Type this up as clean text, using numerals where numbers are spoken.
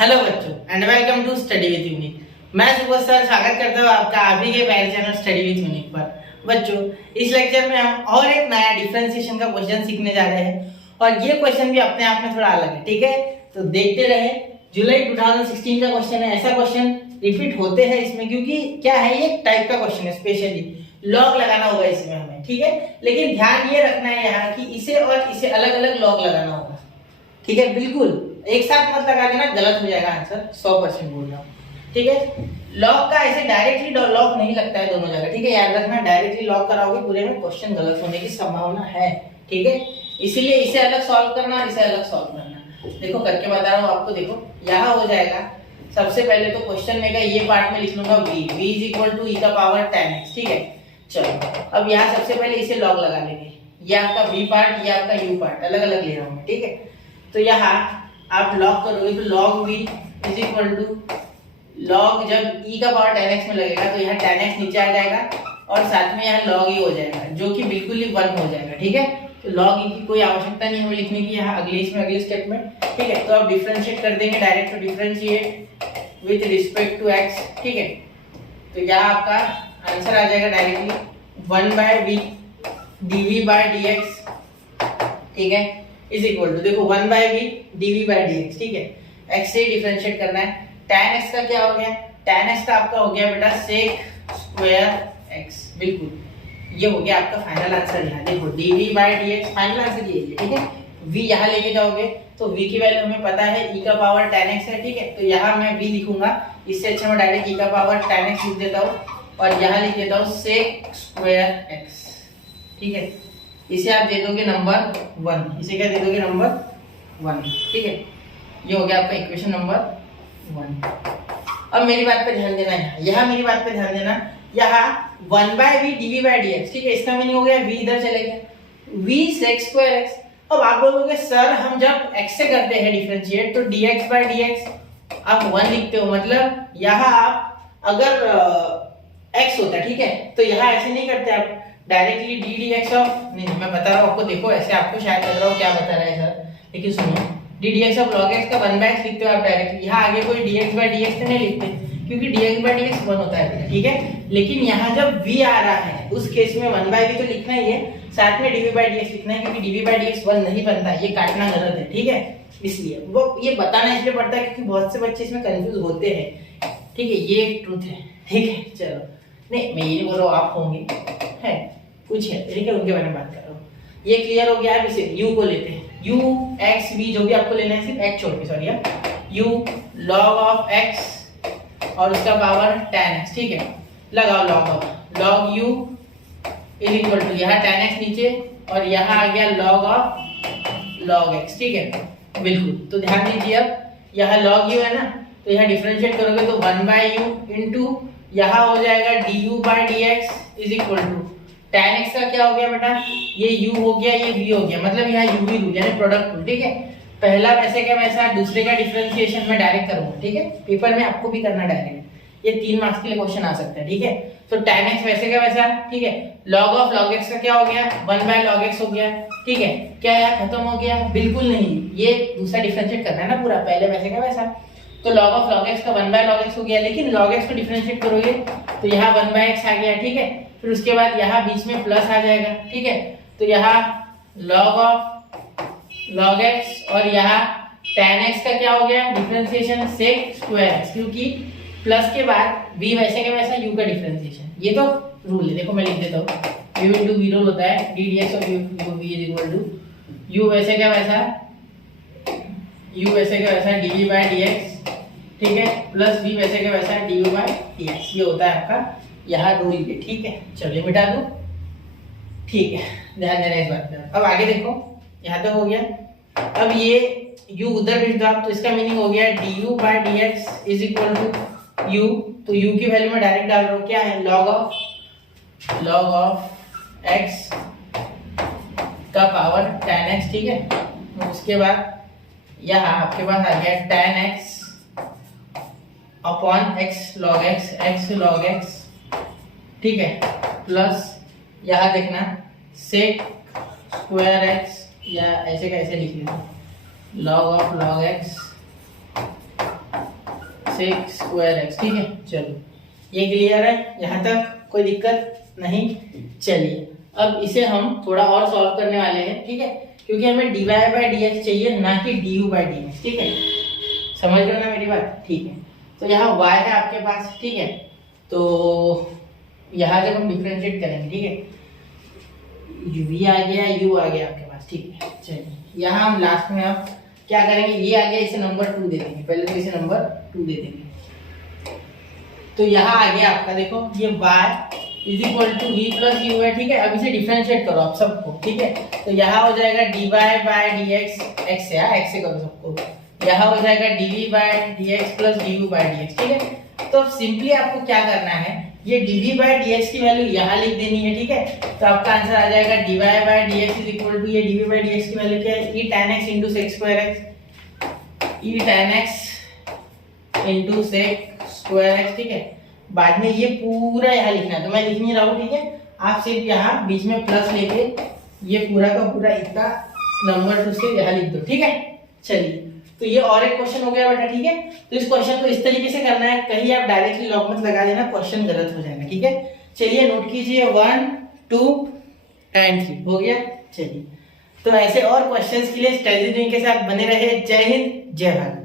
Hello बच्चों and welcome to study with Unique. मैं Subah sir स्वागत करता हूँ आपका आप ही के प्यारे चैनल स्टडी विद यूनिक पर। बच्चों इस लेक्चर में हम और एक नया डिफरेंशिएशन का क्वेश्चन सीखने जा रहे हैं और ये क्वेश्चन भी अपने आप में थोड़ा अलग है, ठीक है। तो देखते रहे। जुलाई 2016 का क्वेश्चन है। ऐसा क्वेश्चन रिपीट होते हैं इसमें क्योंकि क्या है, ये टाइप का क्वेश्चन है, स्पेशली लॉग लगाना होगा इसमें हमें, ठीक है। लेकिन ध्यान ये रखना है यहाँ कि इसे और इसे अलग अलग लॉग लगाना होगा, ठीक है। बिल्कुल एक साथ मत लगा देना, गलत हो जाएगा आंसर, 100% बोल रहा हूँ, ठीक है। लॉग का ऐसे डायरेक्टली लॉग नहीं लगता है दोनों जगह, ठीक है। याद रखना, डायरेक्टली लॉग कराओगे पूरे में क्वेश्चन गलत होने की संभावना है, ठीक है। इसीलिए इसे अलग सॉल्व करना, इसे अलग सॉल्व करना। देखो करके बता रहा हूँ आपको। देखो यहाँ हो जाएगा। सबसे पहले तो क्वेश्चन में का ये पार्ट में लिख लूंगा v is equal to e का पावर 10x, ठीक है। चलो अब यहाँ सबसे पहले इसे लॉग लगा लेंगे। ये आपका v पार्ट, ये आपका u पार्ट, अलग अलग ले रहा हूँ मैं, ठीक है। तो यहाँ आप लॉग करोगे तो log v is equal to log, जब e का पावर 10x में लगेगा तो यहाँ 10x नीचे आ जाएगा और साथ में यहाँ log e हो जाएगा जो कि बिल्कुल ही 1 हो जाएगा, ठीक है। तो log e की कोई आवश्यकता नहीं हमें लिखने की यहाँ अगले स्टेप में, ठीक है। तो अब डिफरेंशिएट कर देंगे डायरेक्ट। तो differentiate with respect to x, ठीक है। तो यहाँ आपका आंसर आ जाएगा डायरेक्टली 1/v dv/dx, ठीक है, इज इक्वल टू, देखो 1/v dv/dx, ठीक है। x से डिफरेंशिएट करना है। tan x का क्या हो गया? tan x का आपका हो गया बेटा sec स्क्वायर x, बिल्कुल ये हो गया आपका फाइनल आंसर। यहाँ देखो dv/dx फाइनल आंसर ये है, ठीक है। v यहाँ लेके जाओगे तो v की वैल्यू हमें पता है e का पावर tan x है, ठीक है। तो यहाँ मैं v लिखूंगा, इससे अच्छा मैं डायरेक्ट e का पावर tan x लिख देता हूँ और यहाँ लिख देता हूँ sec स्क्वायर x, ठीक है। इसे आप दे दोगे नंबर 1, इसे क्या दे दोगे नंबर 1, ठीक है। ये हो गया आपका इक्वेशन नंबर 1। अब मेरी बात पे ध्यान देना है, यहाँ मेरी बात पे ध्यान देना। यहाँ 1/v dv/dx, ठीक है, इसका मीनिंग हो गया v इधर चले गया, v sec स्क्वायर x। अब आप बोलोगे सर हम जब x से करते हैं डिफरेंशिएट तो dx/dx आप 1 लिखते हो, मतलब यहाँ आप अगर x होता है, ठीक है, तो यहाँ ऐसे नहीं करते आप डायरेक्टली d dx ऑफ, नहीं मैं बता रहा हूँ आपको, देखो ऐसे आपको शायद लग रहा हो क्या बता रहा है सर, लेकिन सुनिए d dx of log x का 1/x लिखते हो आप डायरेक्टली। यहाँ आगे कोई dx/dx तो नहीं लिखते क्योंकि dx/dx 1 होता है, ठीक है। लेकिन यहाँ जब v आ रहा है उस केस में 1/v तो लिखना ही है, साथ में dv/dx लिखना है क्योंकि dv/dx 1 नहीं बनता, ये काटना गलत है, ठीक है। इसलिए वो ये बताना इसलिए पड़ता है क्योंकि बहुत से बच्चे इसमें कंफ्यूज होते हैं, ठीक है। ये एक ट्रूथ है, ठीक है। चलो नहीं मैं ये नहीं बोल रहा हूँ आप होंगे, है कुछ है, ठीक है, उनके बारे में बात कर रहा हूँ। ये क्लियर हो गया। अब इसे u को लेते हैं, u x v जो भी आपको लेना है, सिर्फ x छोड़ के, sorry u log of x और उसका पावर tan x, ठीक है। लगाओ log u is equal to यहाँ tan x नीचे और यहाँ आ गया log ऑफ log x, ठीक है, बिल्कुल। तो ध्यान दीजिए, अब यहाँ log u है ना, तो यहाँ डिफरेंशिएट करोगे तो 1/u इनटू यहाँ हो जाएगा du/dx is equal to tan x का क्या हो गया बेटा, ये u हो गया, ये v हो गया, मतलब यहाँ u v रूल यानी प्रोडक्ट रूल, ठीक है। पहला वैसे का वैसा, दूसरे का डिफरेंशिएशन में डायरेक्ट करूंगा, ठीक है। पेपर में आपको भी करना डायरेक्ट, ये 3 मार्क्स के लिए क्वेश्चन आ सकता है, ठीक है। तो tan x वैसे का वैसा, ठीक है। log ऑफ log x का क्या हो गया, 1/log x हो गया, ठीक है। क्या यहाँ खत्म हो गया? बिल्कुल नहीं, ये दूसरा डिफरेंशिएट करना है ना पूरा, पहले वैसे का वैसा। तो log ऑफ log x का 1/log x हो गया, लेकिन log x को डिफरेंशिएट करोगे तो यहाँ 1/x आ गया, ठीक है। फिर उसके बाद यहाँ बीच में प्लस आ जाएगा, ठीक है। तो यहाँ log ऑफ log x और यहाँ tan x का क्या हो गया डिफरेंशिएशन sec स्क्वायर x, क्योंकि प्लस के बाद v वैसे का वैसा u का डिफरेंशिएशन, ये तो रूल है। देखो मैं लिख देता हूँ, u into v रूल होता है, d dx of v is equal to u वैसे का वैसा dv/dx, ठीक है, प्लस v वैसे का वैसा du/dx, ये होता है आपका यहाँ रूल पे, ठीक है। चलिए मिटा दो, ठीक है, ध्यान देना इस बात पे। अब आगे देखो, यहाँ तक हो गया। अब ये u उधर भेज दो आप, तो इसका मीनिंग हो गया du/dx is equal to u, तो u की वैल्यू में डायरेक्ट डाल रहा हूँ, क्या है log ऑफ x का पावर tan x, ठीक है। उसके बाद यहाँ आपके पास आ गया tan x upon x log x, ठीक है, प्लस यहाँ देखना sec स्क्वायर x, या ऐसे कैसे लिख लेना log of log x sec square x. ठीक है, चलो ये क्लियर है, यहाँ तक कोई दिक्कत नहीं। चलिए अब इसे हम थोड़ा और सॉल्व करने वाले हैं। ठीक है, क्योंकि हमें dy बाई डी एक्स चाहिए, ना कि du बाई डी एक्स। ठीक है, समझ लो ना मेरी बात। ठीक है, तो यहाँ y है आपके पास। ठीक है, तो यहाँ जब हम डिफरेंशिएट करेंगे, ठीक है, v आ गया, u आ गया आपके पास। ठीक है, चलिए यहाँ हम लास्ट में अब क्या करेंगे, ये आ गया, इसे नंबर 2 दे देंगे। पहले तो इसे नंबर 2 दे देंगे। तो यहाँ आ गया आपका, देखो ये y is equal to v plus u है। ठीक है, अब इसे डिफरेंशिएट करो आप सबको। ठीक है, तो यहाँ हो जाएगा dy by d x, x है, एक्स से करो सबको। यहाँ हो जाएगा dv by d x plus du by d x. ठीक है, तो सिंपली आपको क्या करना है, ये dv बाई डी एक्स की वैल्यू यहाँ लिख देनी है। ठीक है, तो आपका आंसर आ जाएगा dy by d x is equal to, ये dv बाई डी एक्स की वैल्यू क्या है, e tan x into sec square x, e tan x into sec square x. ठीक है, बाद में ये पूरा यहाँ लिखना है, तो मैं लिख नहीं रहा हूँ। ठीक है, आप सिर्फ यहाँ बीच में प्लस लेके ये पूरा का पूरा इतना नंबर 2 से यहाँ लिख दो। ठीक है, चलिए तो ये और एक क्वेश्चन हो गया बेटा। ठीक है, तो इस क्वेश्चन को इस तरीके से करना है, कहीं आप डायरेक्टली लॉग मत लगा देना, क्वेश्चन गलत हो जाएगा। ठीक है, चलिए नोट कीजिए 1 2 एंड 3 हो गया। चलिए, तो ऐसे और क्वेश्चंस के लिए स्टडी के साथ बने रहे। जय हिंद, जय भारत।